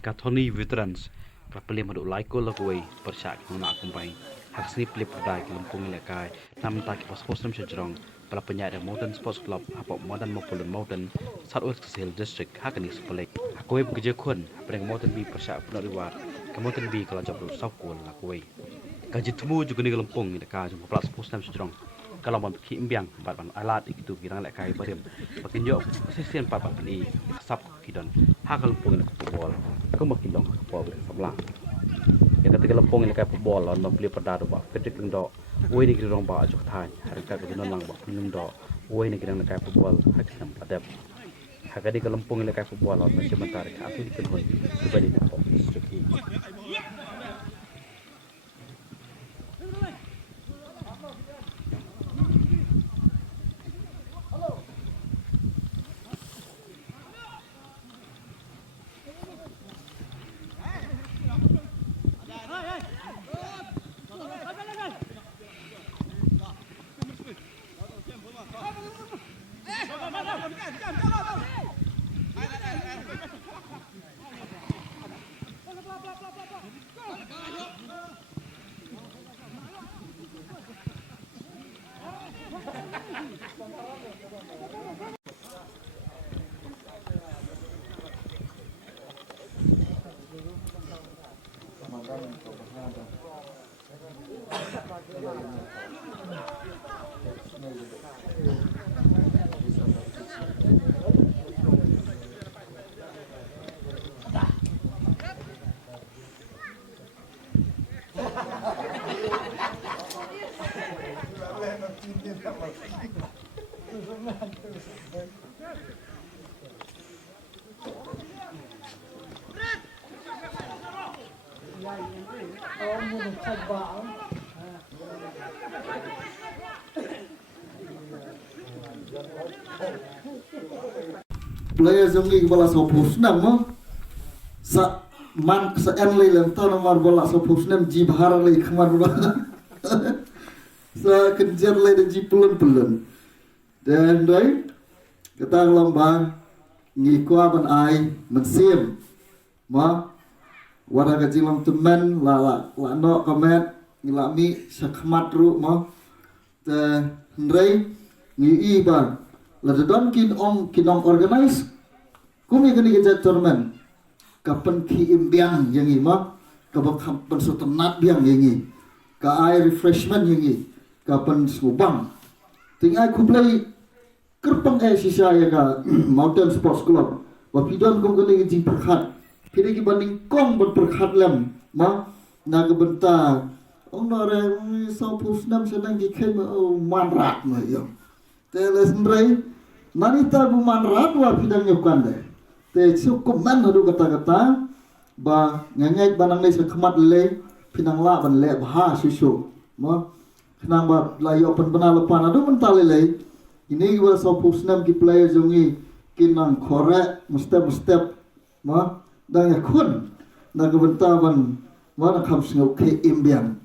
Kathoni veterans kapelih maduk laiko lagoi persyak nak kumpai hak sini pelih perdai ke lympung ïalehkai nam tak pas-pos nam sejrong pala penyak Mawten Sports Club apa Mawten maupun Mawten Southwest District hak ni sepelih akoi bekerja kun pada Mawten bi persyak penariwat ke Mawten bi kalau jabul saukul akoi kaji temu juga ni lympung ïalehkai jumpa pas-pos nam sejrong kalau mau pergi imbiang bat alat itu kirang ïalehkai barim makin jauh sesian pat beli sab kidon hak lympung phutbol ko makilong po sabla ya ketika lympung ïalehkai phutbol on membeli perdana ba ketik lendo woi ni kirong ba juk thai harga ko non lang ba lendo woi ni kirang ïalehkai phutbol hak sam adab hak di lympung ïalehkai phutbol on macam tarik aku di penhun dibali na po suki Player zongi bola sopus nam mo sa man sa en le lam ta namar bola sopus nam ji bahar le khamar bola sa kenjer le de ji pulun dan doi kita lomba ngi kwa ban ai man sim ma wara ka jilam temen la no kamet ngilami sakmat ru ma te ndrei ngi i ban la don kinong organize kumi kini kerja tournament kapan ki imbiang yang ini mak kapan pensutenat biang yang ini ka air refreshment yang ini kapan subang tinggal ku play kerpang sisa ya ka Mawten Sports Club wapidon kum kini kerja perkhat kini ki banding kong berperkhat lem mak naga benta nore saupus nam sedang ki kema manrat ma yo teles ndrei manita bu manrat wa pidang nyukan deh te cukup man hadu kata-kata ba ngengek banang le sakmat le pinang la ban le bha susu mo kenang ba layo pen bana lepan adu mentale le ini gua sopus nam ki player jongi kinang korek step mo dang yakun na gebenta ban mana kham sngau ke imbian